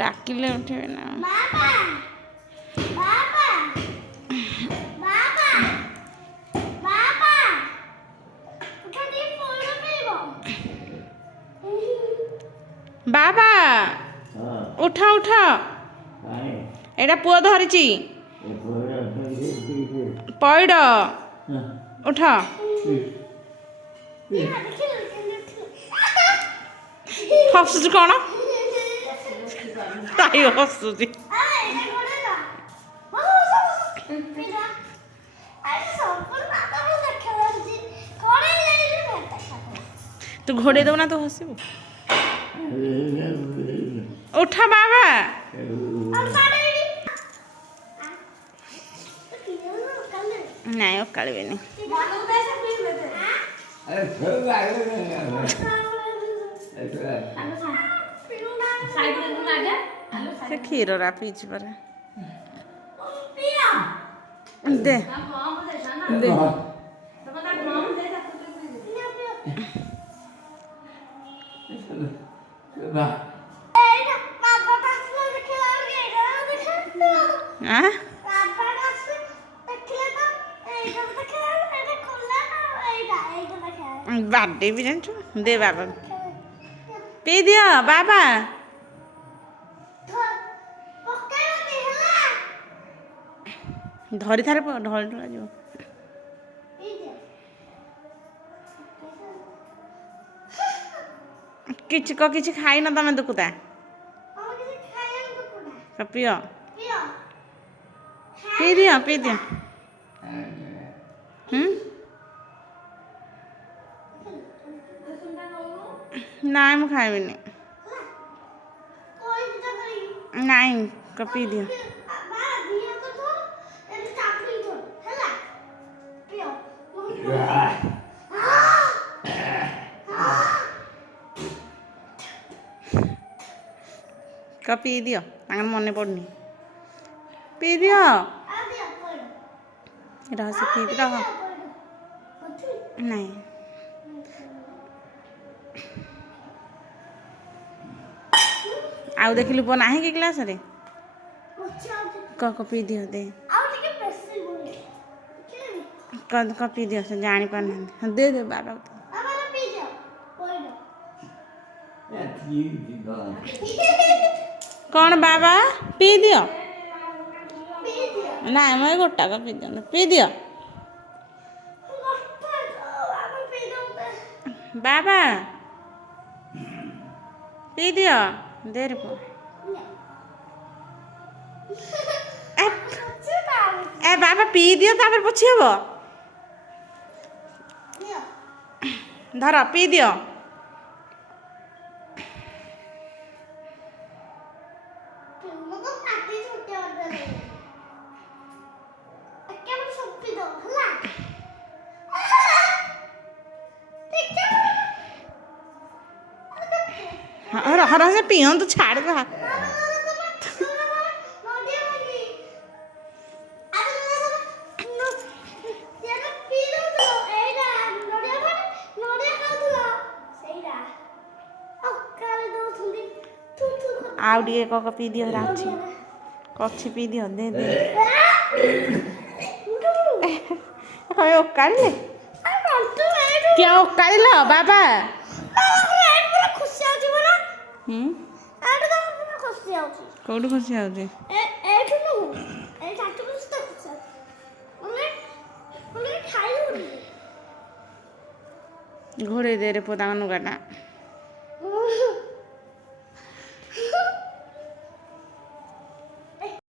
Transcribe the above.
ଡାକିଲେ ଉଠିବେ ନା। ବାବା ଉଠ ଉଠ, ଏଇଟା ପୁଅ ଧରିଛି ପଇଡ଼, ଉଠ। ହସୁଛୁ କ'ଣ? ତାଇ ହସୁଛି। ତୁ ଘୋଡ଼େଇ ଦେବୁ ନା ତୁ ହସିବୁ? ଉଠ ବାବା। ନାଇଁ ଓକାଳିବେନି। ସେ କ୍ଷୀରରା ପିଇଛି ପରା। ଦେ ଦେ। ବାର୍ଥଡେ ବି ଜାଣିଛୁ? ଦେ ବାବା ପିଇ ଦିଅ ବାବା। ଧରି ଥାରେ ଢଳି ଢଳା ଯିବ। କିଛି ଖାଇନ ତମେ ଦୁକୁତା। ପିଅ ପିଇ ଦିଅ ପିଇ ଦିଅ। ନାଇଁ ମୁଁ ଖାଇବିନି। ନାଇଁ ପିଇ ଦିଅ। ପିଇ ଦିଅ, ତାଙ୍କର ମନେ ପଡ଼ୁନି। ପିଇ ଦିଅ। ରହ ସେ ପିଇବି ରହ। ନାଇଁ ଆଉ ଦେଖିଲୁ ପୁଅ ନାହିଁ କି କ୍ଲାସରେ? ପିଇ ଦିଅ ଦେ। ପିଇ ଦିଅ, ସେ ଜାଣିପାରୁନାହାନ୍ତି। ଦେ ଦେ ବାବା। କ'ଣ ବାବା ପିଇ ଦିଅ? ନାଇଁ ମୁଁ ଗୋଟାକ ପିଇ ଦିଅନ୍ତୁ। ପିଇ ଦିଅ ବାବା, ପିଇ ଦିଅ। ଦେରେ ପୁଅ। ଏ ବାବା ପିଇ ଦିଅ, ତାପରେ ପୋଛି ହବ। ଧର ପିଇ ଦିଅ। ସେ ପିଅନ୍ତୁ, ଛାଡ଼। ଆଉ ଟିକେ ପିଇ ଦିଅ, ଅଛି ପିଇ ଦିଅ। ଦେ ଦେ। ଓକାଳିଲେ କିଏ ଓକାଳିଲ ବାବା? କୋଉଠି ଖୁସି ହଉଛି? ଘୋଡ଼େଇ ଦେରେ ପୁଅ ତାଙ୍କ ନୁଗାଟା।